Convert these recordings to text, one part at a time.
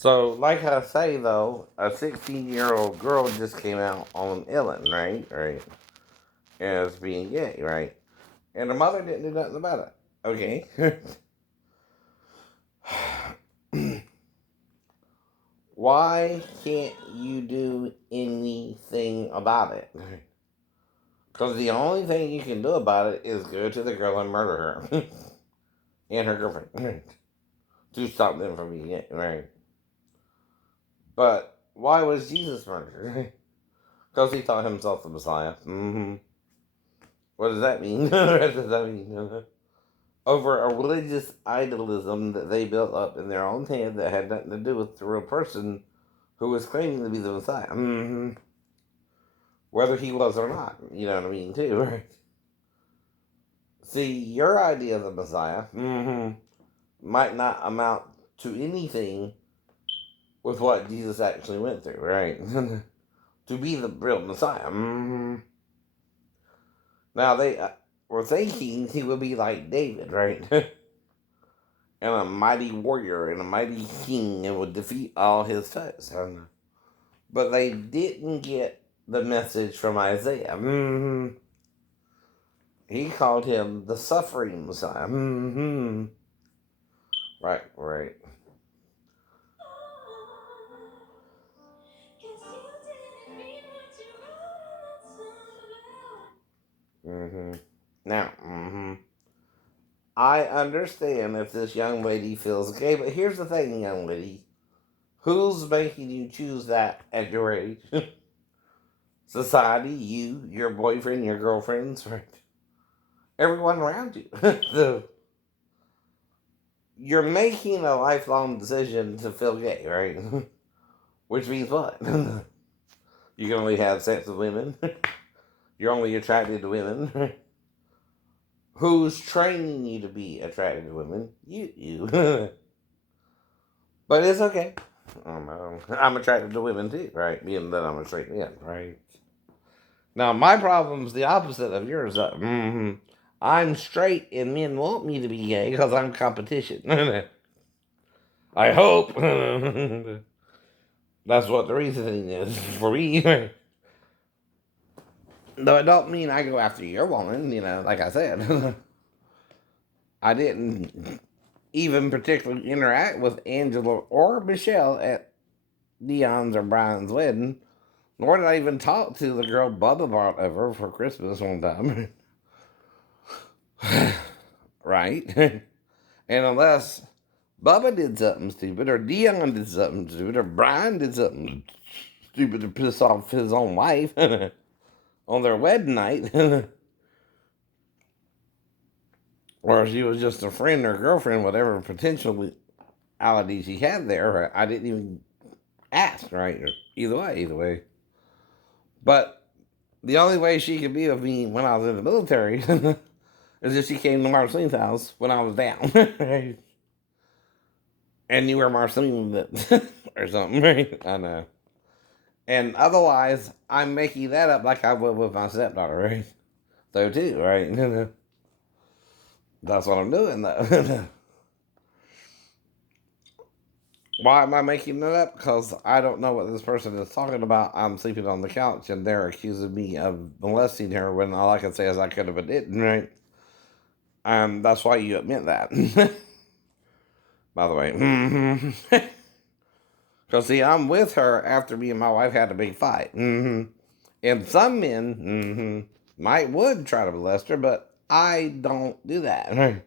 So, like I say though, a 16-year-old girl just came out on Ellen, right? Right. As being gay, right? And her mother didn't do nothing about it. Okay. Why can't you do anything about it? Because the only thing you can do about it is go to the girl and murder her and her girlfriend to stop them from being gay, right? But why was Jesus murdered? Because he thought himself the Messiah. What does that mean? What does that mean? Over a religious idolism that they built up in their own head that had nothing to do with the real person who was claiming to be the Messiah. Whether he was or not, you know what I mean, too, right? See, your idea of the Messiah might not amount to anything with what Jesus actually went through, right? To be the real Messiah. Now, they were thinking he would be like David, right? And a mighty warrior and a mighty king and would defeat all his foes. But they didn't get the message from Isaiah. He called him the suffering Messiah. Right, right. Now, I understand if this young lady feels gay, but here's the thing, young lady. Who's making you choose that at your age? Society, you, your boyfriend, your girlfriends, right? Everyone around you. So, you're making a lifelong decision to feel gay, right? Which means what? You can only have sex with women. You're only attracted to women. Who's training you to be attracted to women? You. But it's okay. I'm attracted to women too, right? Being that I'm a straight man, right? Now, my problem's the opposite of yours. I'm straight and men want me to be gay because I'm competition. I hope. That's what the reasoning is for me. Though it don't mean I go after your woman, like I said. I didn't even particularly interact with Angela or Michelle at Dion's or Brian's wedding, nor did I even talk to the girl Bubba brought over for Christmas one time. Right? And unless Bubba did something stupid, or Dion did something stupid, or Brian did something stupid to piss off his own wife on their wedding night, or she was just a friend or girlfriend, whatever potentiality she had there, I didn't even ask, right? Either way. But the only way she could be with me when I was in the military is if she came to Marceline's house when I was down. Right? And you were Marceline or something, right? I know. And otherwise, I'm making that up like I would with my stepdaughter, right? So too, right? That's what I'm doing, though. Why am I making it up? Because I don't know what this person is talking about. I'm sleeping on the couch and they're accusing me of molesting her when all I can say is I could have been didn't, right? That's why you admit that. By the way. Because, see, I'm with her after me and my wife had a big fight. And some men might would try to molest her, but I don't do that.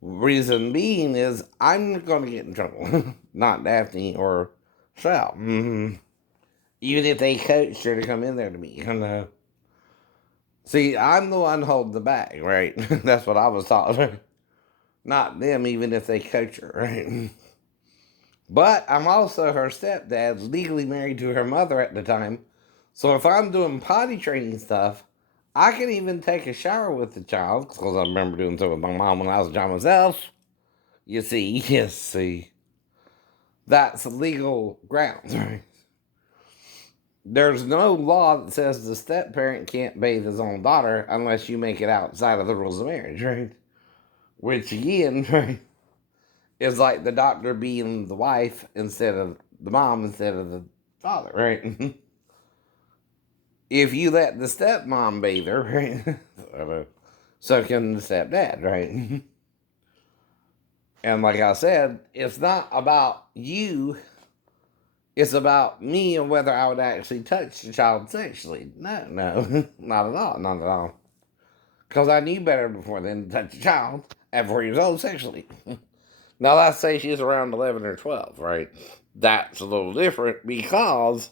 Reason being is I'm going to get in trouble. Not Daphne or Sal. Even if they coached her to come in there to me. See, I'm the one holding the bag, right? That's what I was taught. Not them, even if they coach her, right? But I'm also her stepdad, legally married to her mother at the time. So if I'm doing potty training stuff, I can even take a shower with the child, because I remember doing so with my mom when I was a child myself. You see, yes, see. That's legal grounds, right? There's no law that says the step parent can't bathe his own daughter unless you make it outside of the rules of marriage, right? Which again, right, It's like the doctor being the wife instead of the mom instead of the father, right? If you let the stepmom be there, right? So can the stepdad, right? And like I said, it's not about you, it's about me and whether I would actually touch the child sexually. No, no, not at all, not at all. Because I knew better before then to touch a child at 4 years old sexually. Now, let's say she's around 11 or 12, right? That's a little different because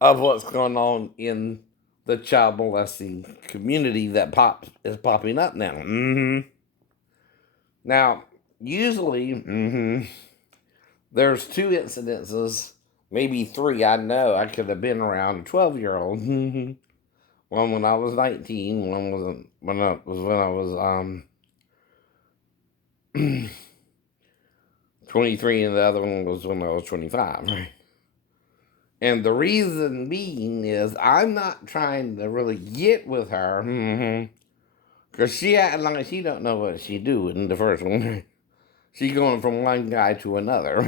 of what's going on in the child molesting community that is popping up now. Now, usually, there's two incidences, maybe three. I know I could have been around a 12-year-old. One when I was 19. One was when I was 23, and the other one was when I was 25. Right? And the reason being is I'm not trying to really get with her, because she acting like she don't know what she doing. The first one, she going from one guy to another,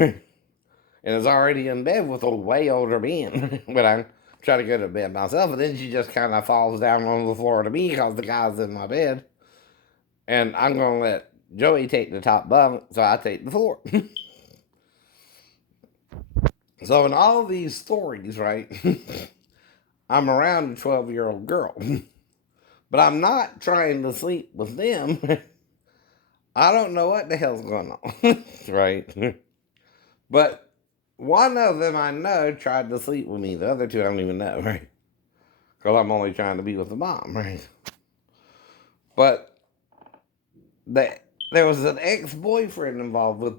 and is already in bed with a way older man. When I try to go to bed myself, and then she just kind of falls down on the floor to me because the guy's in my bed, and I'm gonna let Joey take the top bunk, so I take the floor. So in all these stories, right, I'm around a 12-year-old girl, but I'm not trying to sleep with them. I don't know what the hell's going on, right? But one of them I know tried to sleep with me. The other two I don't even know, right? Because I'm only trying to be with the mom, right? But there was an ex-boyfriend involved with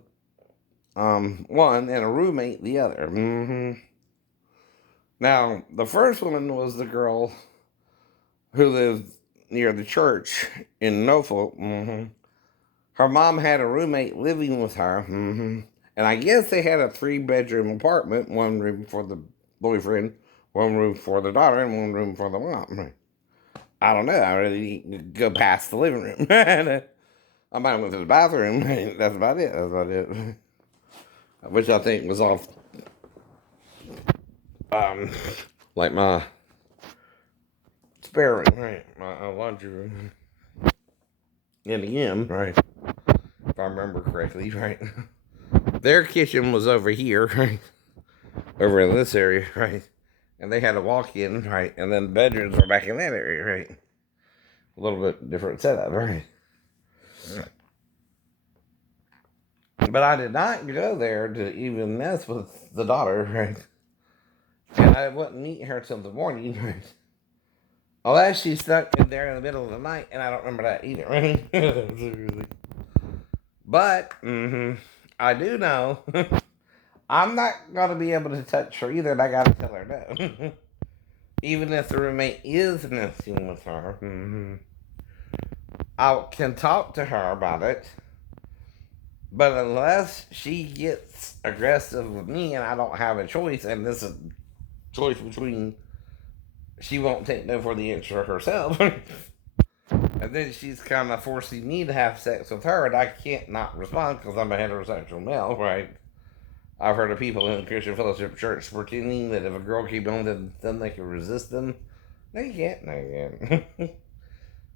one and a roommate the other. Now, the first one was the girl who lived near the church in Norfolk. Her mom had a roommate living with her. And I guess they had a 3-bedroom apartment, one room for the boyfriend, one room for the daughter, and one room for the mom. I don't know. I really didn't go past the living room. I might have went to the bathroom. That's about it. That's about it. Which I think was off, like my spare room, right? My laundry room. In the end, right? If I remember correctly, right? Their kitchen was over here, right? Over in this area, right? And they had a walk-in, right? And then the bedrooms were back in that area, right? A little bit different setup, right? But I did not go there to even mess with the daughter, right? And I wouldn't meet her till the morning, right? Unless she stuck in there in the middle of the night, and I don't remember that either, right? But, I do know I'm not going to be able to touch her either, and I got to tell her no. Even if the roommate is messing with her, I can talk to her about it. But unless she gets aggressive with me and I don't have a choice, and this is a choice between she won't take no for the answer herself, and then she's kind of forcing me to have sex with her, and I can't not respond because I'm a heterosexual male, right? I've heard of people in the Christian Fellowship Church pretending that if a girl came on to them, they could resist them. They can't, they can't.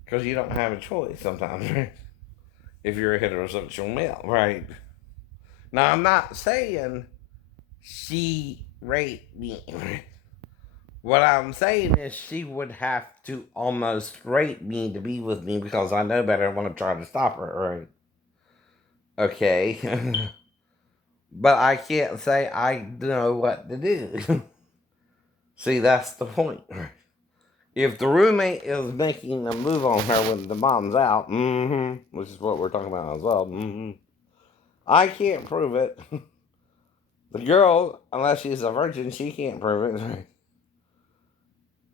Because you don't have a choice sometimes, right? If you're a heterosexual male, right? Now, I'm not saying she raped me. What I'm saying is she would have to almost rape me to be with me because I know better and want to try to stop her, right? Okay. But I can't say I know what to do. See, that's the point. If the roommate is making a move on her when the mom's out, which is what we're talking about as well, I can't prove it. The girl, unless she's a virgin, she can't prove it.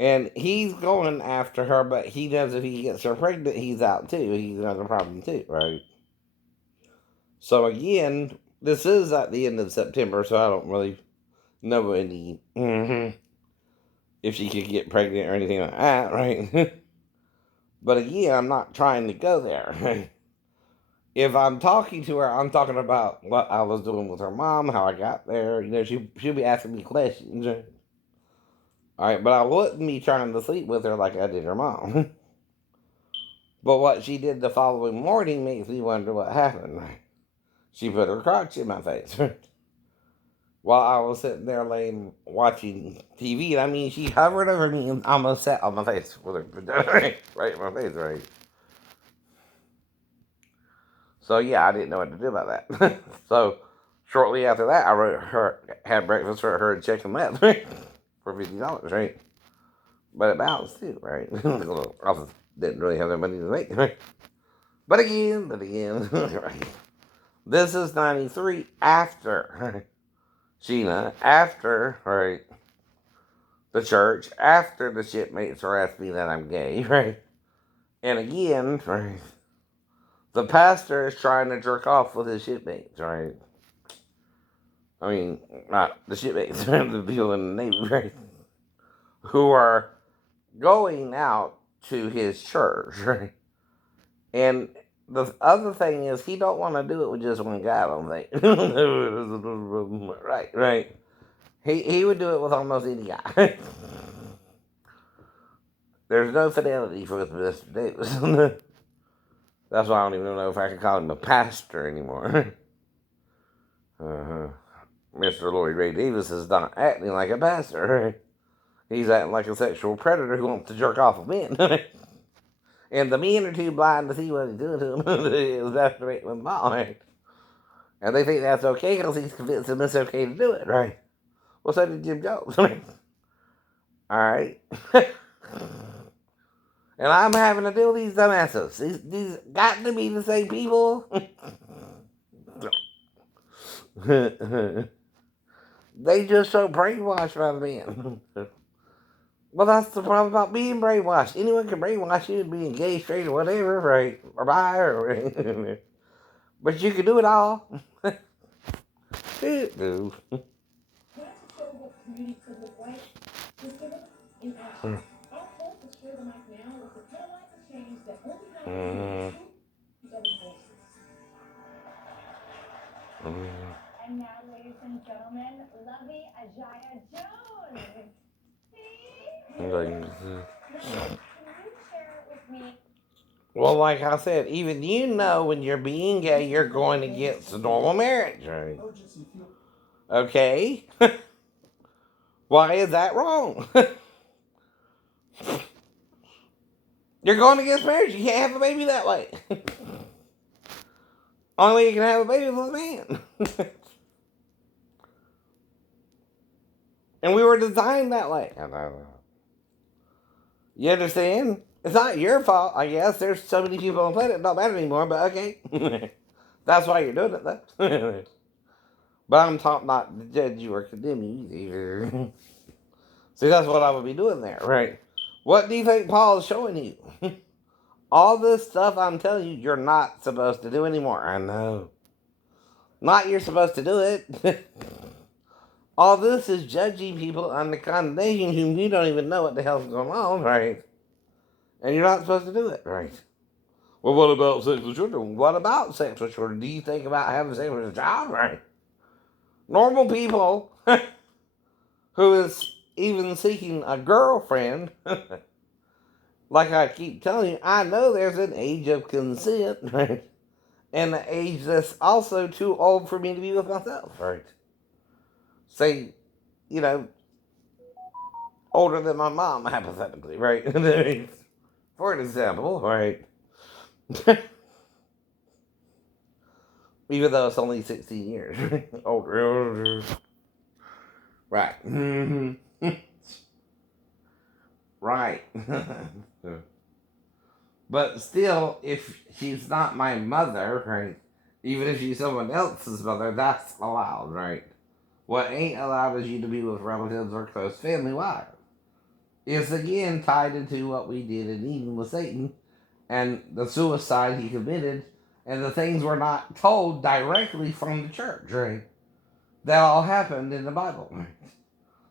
And he's going after her, but he knows if he gets her pregnant, he's out too. He's another problem too, right? So again, this is at the end of September, so I don't really know any, if she could get pregnant or anything like that, right? But again, I'm not trying to go there. if I'm talking to her, I'm talking about what I was doing with her mom, how I got there. She'll be asking me questions. All right, but I wouldn't be trying to sleep with her like I did her mom. But what she did the following morning makes me wonder what happened. She put her crotch in my face while I was sitting there laying watching TV. And I mean, she hovered over me and almost sat on my face with her right in my face, right? So yeah, I didn't know what to do about that. So shortly after that, I had breakfast for her and chicken meth for $50, right? But it bounced too, right? I didn't really have that money to make, right? But again, right? This is 93 after Sheena, after, right, the church, after the shipmates harassed me that I'm gay, right? And again, right, the pastor is trying to jerk off with his shipmates, right? I mean, not the shipmates, the people in the Navy, right? Who are going out to his church, right? And the other thing is, he don't want to do it with just one guy, I don't think. Right. He would do it with almost any guy. There's no fidelity for Mr. Davis. That's why I don't even know if I can call him a pastor anymore. Mr. Lloyd Ray Davis is not acting like a pastor. He's acting like a sexual predator who wants to jerk off of men. And the men are too blind to see what he's doing to them. He's masturbating with them all, right? And they think that's okay because he's convinced them it's okay to do it, right? Well, so did Jim Jones. Alright? And I'm having to deal with these dumbasses. These got to be the same people. They just so brainwashed by the men. Well, that's the problem about being brainwashed. Anyone can brainwash you, being gay, straight, or whatever, right? Or bi, or but you can do it all. Do. Mm. And now, ladies and gentlemen, Lovey Ajaya Jones. Well, like I said, even you know when you're being gay, you're going against the normal marriage, right? Okay? Why is that wrong? You're going against marriage. You can't have a baby that way. Only way you can have a baby with a man. And we were designed that way. You understand? It's not your fault, I guess. There's so many people on the planet, it don't matter anymore, but okay. That's why you're doing it, though. But I'm taught not to judge you or condemn you either. See, that's what I would be doing there, right? What do you think Paul is showing you? All this stuff I'm telling you, you're not supposed to do anymore. I know. Not you're supposed to do it. All this is judging people under condemnation whom you don't even know what the hell's going on, right? And you're not supposed to do it, right? Well, what about sex with children? What about sex with children? Do you think about having sex with a child, right? Normal people who is even seeking a girlfriend, like I keep telling you, I know there's an age of consent, right? And an age that's also too old for me to be with myself, right? Say, you know, older than my mom, hypothetically, right? For an example, right? Even though it's only 16 years, older. Right. Right. But still, if she's not my mother, right? Even if she's someone else's mother, that's allowed, right? What ain't allowed is you to be with relatives or close family wives. It's again tied into what we did in Eden with Satan and the suicide he committed and the things we're not told directly from the church, right? That all happened in the Bible, right?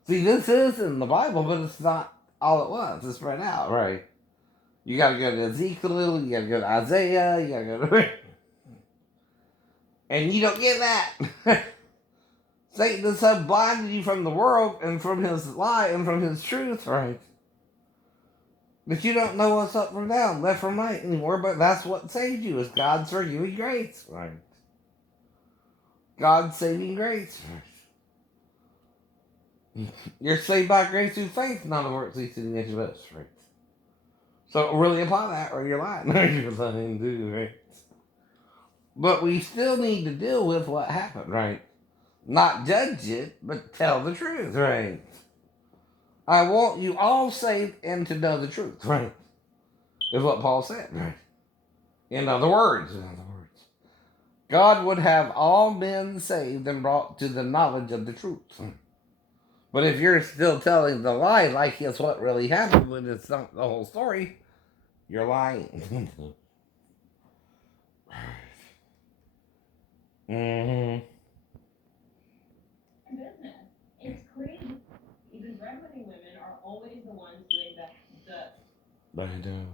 See, this is in the Bible, but it's not all it was. It's spread out, right? You gotta go to Ezekiel, you gotta go to Isaiah, you gotta go to And you don't get that. Satan has so blinded you from the world and from his lie and from his truth, right? But you don't know what's up from down, left from right anymore, but that's what saved you, is God's forgiving grace, right? God's saving grace. You're saved by grace through faith, not the works least in the us, right? So really apply that or you're lying. You're lying too, right? But we still need to deal with what happened, right? Not judge it, but tell the truth, right? I want you all saved and to know the truth, right? Is what Paul said, right? In other words, God would have all men saved and brought to the knowledge of the truth. But if you're still telling the lie like it's what really happened when it's not the whole story, you're lying. Mm-hmm. Business. It's crazy. Even breadwinning women are always the ones doing the. I know.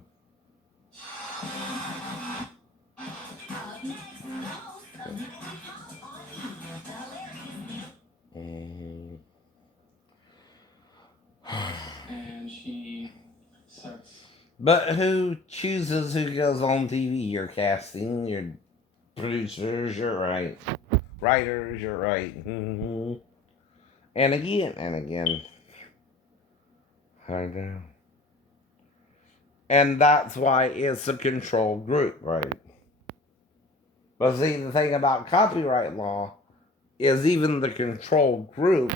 Mm-hmm. And she sucks. But who chooses who goes on TV? Your casting, your producers, you're right. Writers, you're right. Mm-hmm. And again, and again. I know. And that's why it's a controlled group, right? But see, the thing about copyright law is even the controlled group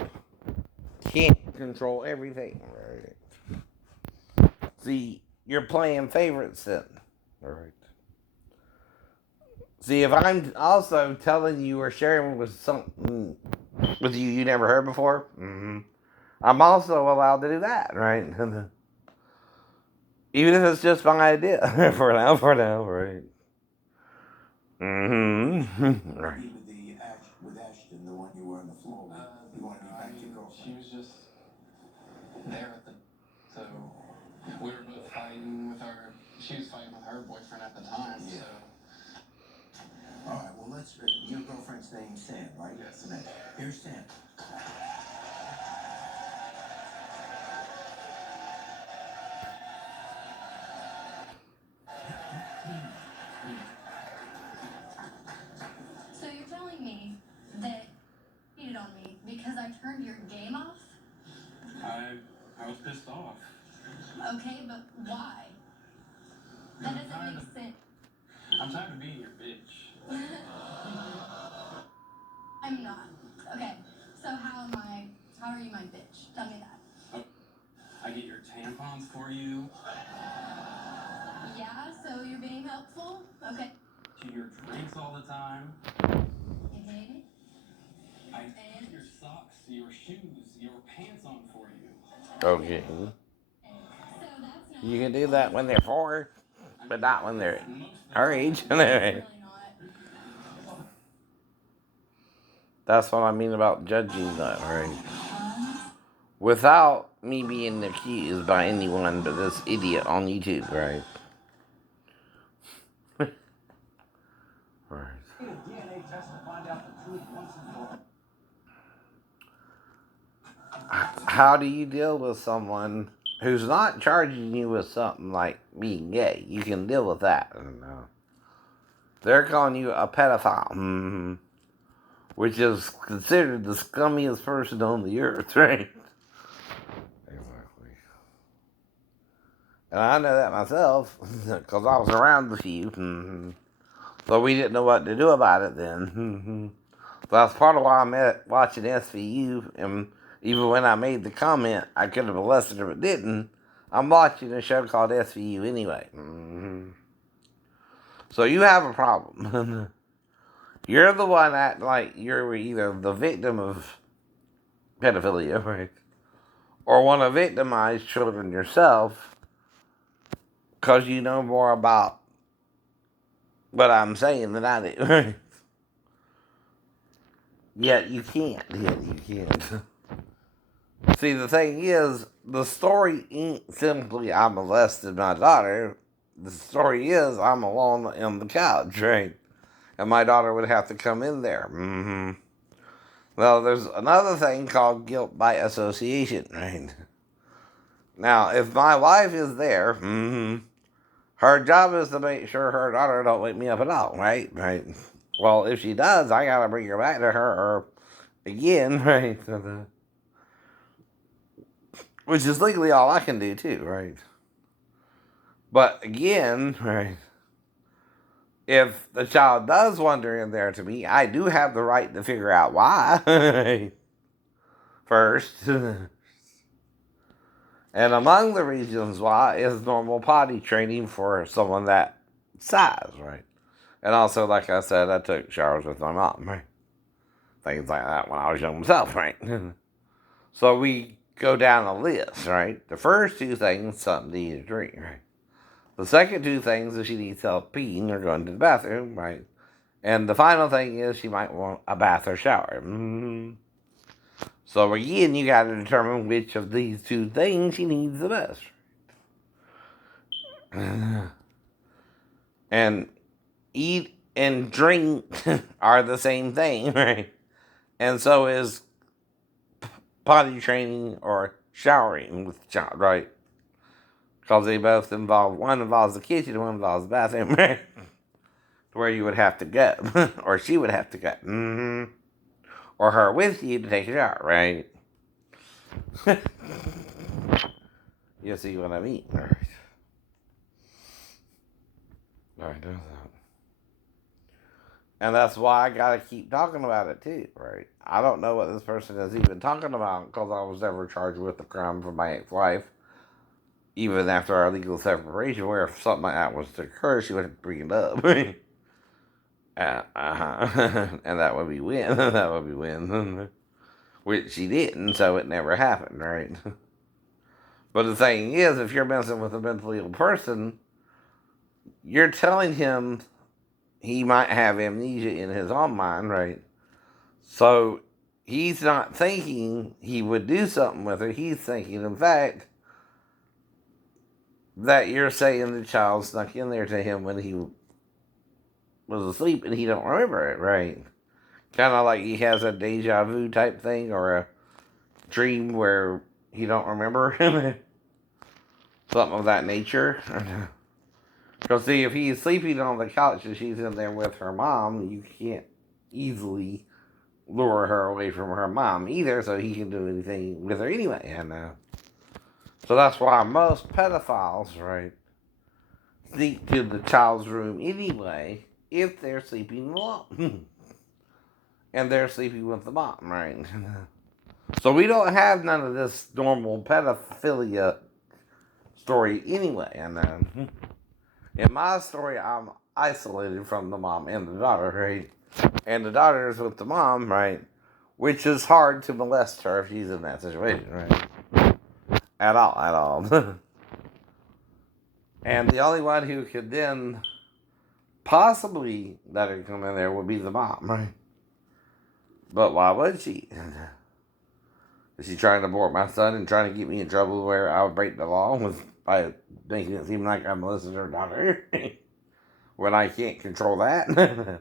can't control everything, right? See, you're playing favorites then, right? See, if I'm also telling you or sharing with something with you never heard before, I'm also allowed to do that, right? Even if it's just my idea, for now, right? Mm-hmm. Right. With Ashton, the one you were on the floor with, you want to be back to your girlfriend? She was just there at the, so we were both fighting with our, she was fighting with her boyfriend at the time, yeah. So. All right, well, let's, your girlfriend's name's Sam, right? Yes. Here's Sam. So you're telling me that you cheated on me because I turned your game off? I was pissed off. Okay, but why? That doesn't make sense. I'm tired of being your bitch. I'm not. Okay, so how are you my bitch? Tell me that. I get your tampons for you. Yeah, so you're being helpful? Okay. To your drinks all the time. Mm-hmm. I put your socks, your shoes, your pants on for you. Okay. So that's not you can do that when they're 4, but not when they're our age. That's what I mean about judging that, right? Without me being accused by anyone but this idiot on YouTube, right? Right. How do you deal with someone who's not charging you with something like being gay? You can deal with that. They're calling you a pedophile, which is considered the scummiest person on the earth, right? Exactly. And I know that myself, because I was around the few, so we didn't know what to do about it then. So that's part of why I'm watching SVU, and even when I made the comment, I could have molested her but didn't. I'm watching a show called SVU anyway. So you have a problem. You're the one that, like, you're either the victim of pedophilia, right? Or want to victimize children yourself because you know more about what I'm saying than I do, right? Yet you can't. Yet you can't. See, the thing is, the story ain't simply I molested my daughter. The story is I'm alone on the couch, right? and my daughter would have to come in there. Well, there's another thing called guilt by association, right? Now, if my wife is there, her job is to make sure her daughter don't wake me up at all, right? Right. Well, if she does, I gotta bring her back to her, or again, right? Which is legally all I can do too, right? But again, right? If the child does wander in there to me, I do have the right to figure out why first. And among the reasons why is normal potty training for someone that size, right? And also, like I said, I took showers with my mom, right? Things like that when I was young myself, right? So we go down a list, right? The first two things, something to eat or drink, right? The second two things is she needs help peeing or going to the bathroom, right? And the final thing is she might want a bath or shower. So again, you got to determine which of these two things she needs the best. And eat and drink are the same thing, right? And so is potty training or showering with the child, right? Because they both involve, one involves the kitchen, one involves the bathroom, right? Where you would have to go, or she would have to go, or her with you to take a shower, right? You see what I mean, right? Alright, do that. And that's why I gotta keep talking about it too, right? I don't know what this person is even talking about because I was never charged with the crime for my ex-wife. Even after our legal separation, where if something like that was to occur, she would bring it up. And that would be win. That would be win. Which she didn't, so it never happened, right? But the thing is, if you're messing with a mentally ill person, you're telling him he might have amnesia in his own mind, right? So he's not thinking he would do something with her. He's thinking, in fact, that you're saying the child snuck in there to him when he was asleep and he don't remember it, right? Kind of like he has a deja vu type thing or a dream where he don't remember something of that nature. Because see, if he's sleeping on the couch and she's in there with her mom, you can't easily lure her away from her mom either, so he can do anything with her anyway. And so that's why most pedophiles, right, sneak to the child's room anyway if they're sleeping alone. And they're sleeping with the mom, right? So we don't have none of this normal pedophilia story anyway. And in my story, I'm isolated from the mom and the daughter, right? And the daughter is with the mom, right? Which is hard to molest her if she's in that situation, right? At all. And the only one who could then possibly let her come in there would be the mom, right? But why would she? Is she trying to abort my son and trying to get me in trouble where I would break the law by making it seem like I'm molesting her daughter? When I can't control that?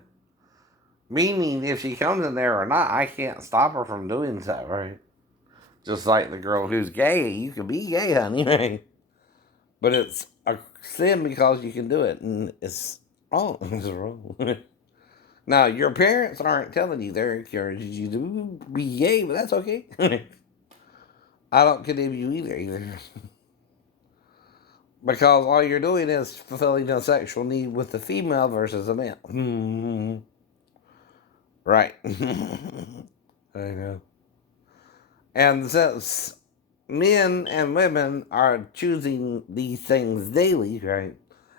Meaning, if she comes in there or not, I can't stop her from doing so, right? Just like the girl who's gay, you can be gay, honey, right? But it's a sin because you can do it, and it's wrong. It's wrong. Now, your parents aren't telling you they're encouraging you to be gay, but that's okay. I don't condemn you either. Because all you're doing is fulfilling a sexual need with the female versus a male. Right. I know. And since men and women are choosing these things daily, right?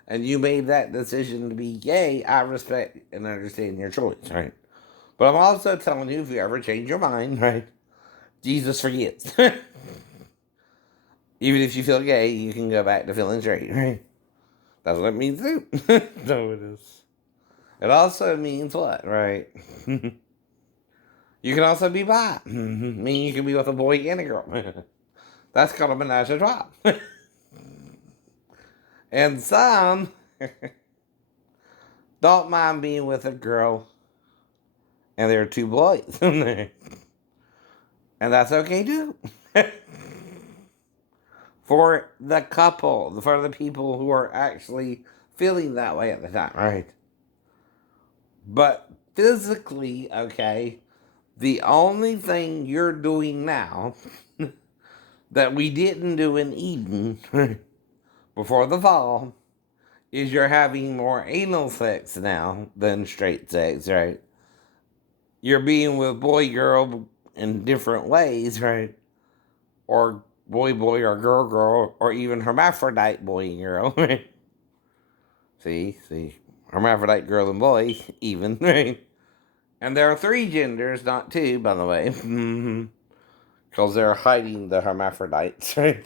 And you made that decision to be gay, I respect and understand your choice, right? But I'm also telling you, if you ever change your mind, right? Jesus forgets. Even if you feel gay, you can go back to feeling straight, right? That's what it means too. No, it is. It also means what, right? You can also be bi. Meaning you can be with a boy and a girl. That's called a menage a trois. And some don't mind being with a girl and there are two boys in there. And that's okay too. For the couple, for the people who are actually feeling that way at the time, right? But physically, okay, the only thing you're doing now that we didn't do in Eden before the fall is you're having more anal sex now than straight sex, right? You're being with boy, girl in different ways, right? Or boy, boy, or girl, girl, or even hermaphrodite boy and girl, right? See, hermaphrodite girl and boy, even, right? And there are three genders, not two, by the way, because they're hiding the hermaphrodites, right?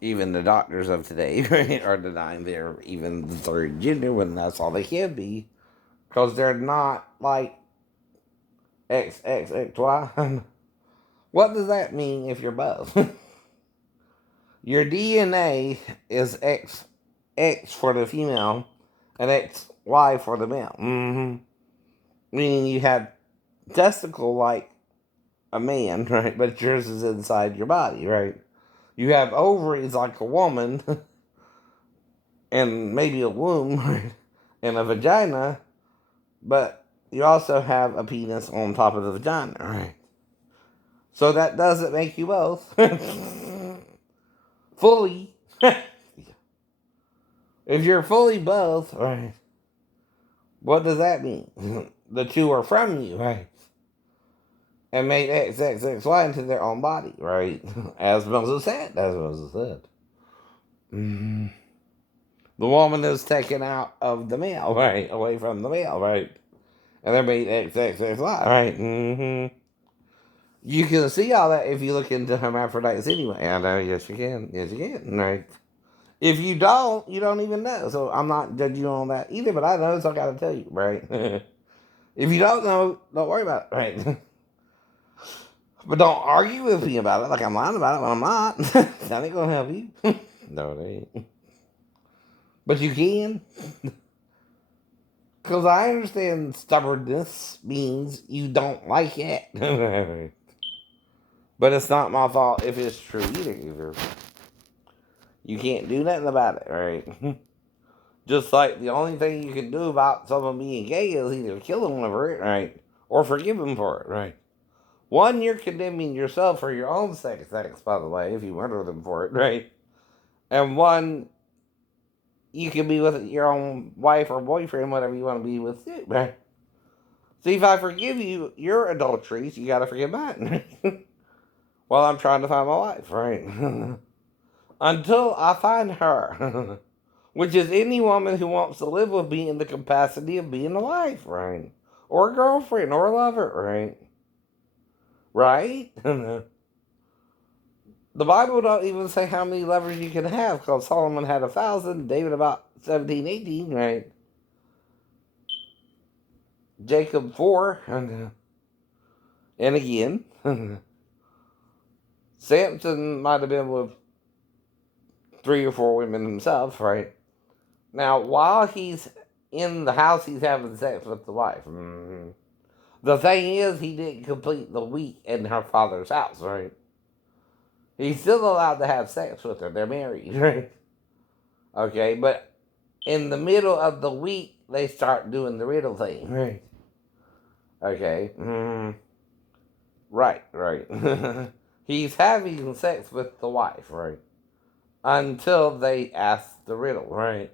Even the doctors of today, right, are denying they're even the third gender when that's all they can be, because they're not like XXXY. What does that mean if you're both? Your DNA is X for the female and XY for the male. Meaning you have testicle like a man, right? But yours is inside your body, right? You have ovaries like a woman and maybe a womb, right? And a vagina, but you also have a penis on top of the vagina, right? So that doesn't make you both fully. If you're fully both, right? What does that mean? The two are from you, right? And made XXXY into their own body, right? As Moses said. Mm. The woman is taken out of the male, right? Away from the male, right? And they're made XXXY, right? You can see all that if you look into hermaphrodites anyway. I know, yes you can. Yes you can, right? If you don't, you don't even know. So I'm not judging you on that either, but I know, so I gotta tell you, right? If you don't know, don't worry about it, right? But don't argue with me about it like I'm lying about it when I'm not. That ain't gonna help you. No, it ain't. But you can. Because I understand stubbornness means you don't like it. But it's not my fault if it's true either. You can't do nothing about it, right? Just like the only thing you can do about someone being gay is either kill them over it, right? Or forgive them for it, right? One, you're condemning yourself for your own sex, by the way, if you murder them for it, right? And one, you can be with your own wife or boyfriend, whatever you want to be with, too, right? See, if I forgive you your adulteries, you gotta forgive mine. While I'm trying to find my wife, right? Until I find her. Which is any woman who wants to live with me in the capacity of being a wife, right? Or a girlfriend, or a lover, right? Right? The Bible don't even say how many lovers you can have, because Solomon had 1,000, David about 17, 18, right? Jacob 4, and again, Samson might have been with 3 or 4 women himself, right? Now, while he's in the house, he's having sex with the wife. The thing is, he didn't complete the week in her father's house, right? He's still allowed to have sex with her. They're married, right? Okay, but in the middle of the week, they start doing the riddle thing, right? Okay. Right. He's having sex with the wife, right? Until they ask the riddle, right?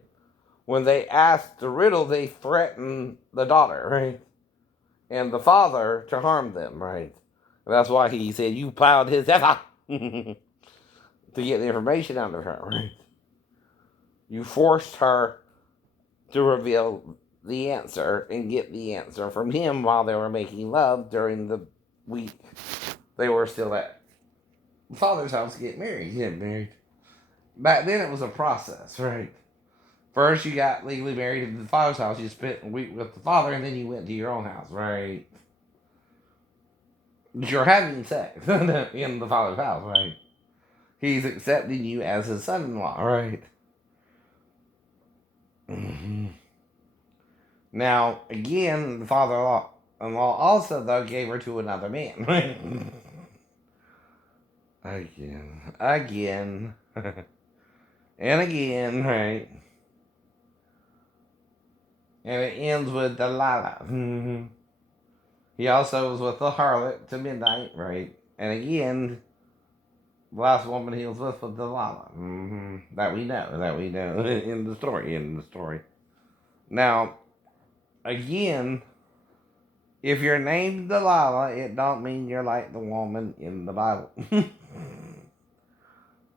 When they ask the riddle, they threaten the daughter, right? And the father to harm them, right? And that's why he said, you plowed his heifer to get the information out of her, right? You forced her to reveal the answer and get the answer from him while they were making love during the week they were still at father's house to get married. Back then it was a process, right? First you got legally married in the father's house, you spent a week with the father, and then you went to your own house, right? You're having sex in the father's house, right? He's accepting you as his son-in-law, right? Now, again, the father-in-law also, though, gave her to another man. Again, and again, right? And it ends with Delilah. He also was with the harlot to midnight, right? And again, the last woman he was with was Delilah. That we know in the story. Now, again, if you're named Delilah, it don't mean you're like the woman in the Bible.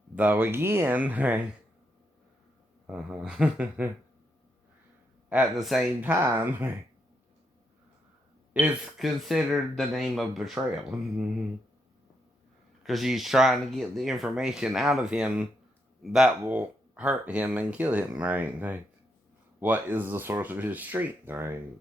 Though again, uh-huh. At the same time, it's considered the name of betrayal. Because she's trying to get the information out of him that will hurt him and kill him, right? Like, what is the source of his strength, right?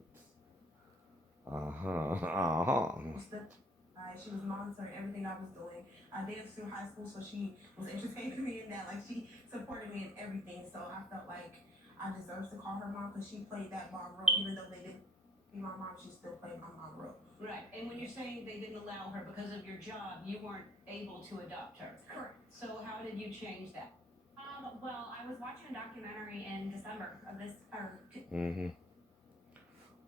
She was monitoring everything I was doing. I danced through high school, so she was entertaining me in that. Like, she supported me in everything. So I felt like I deserved to call her mom because she played that mom role. Even though they didn't be my mom, she still played my mom role. Right. And when you're saying they didn't allow her because of your job, you weren't able to adopt her. Correct. So how did you change that? Well, I was watching a documentary in December of this, mm-hmm.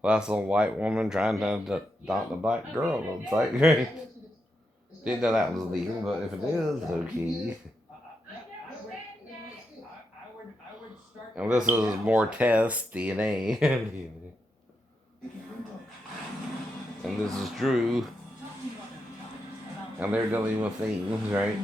Well, that's a white woman trying to adopt a black girl. It's like, didn't know that was legal, but if it is, okay. And this is more test DNA. And this is Drew. And they're dealing with things, right?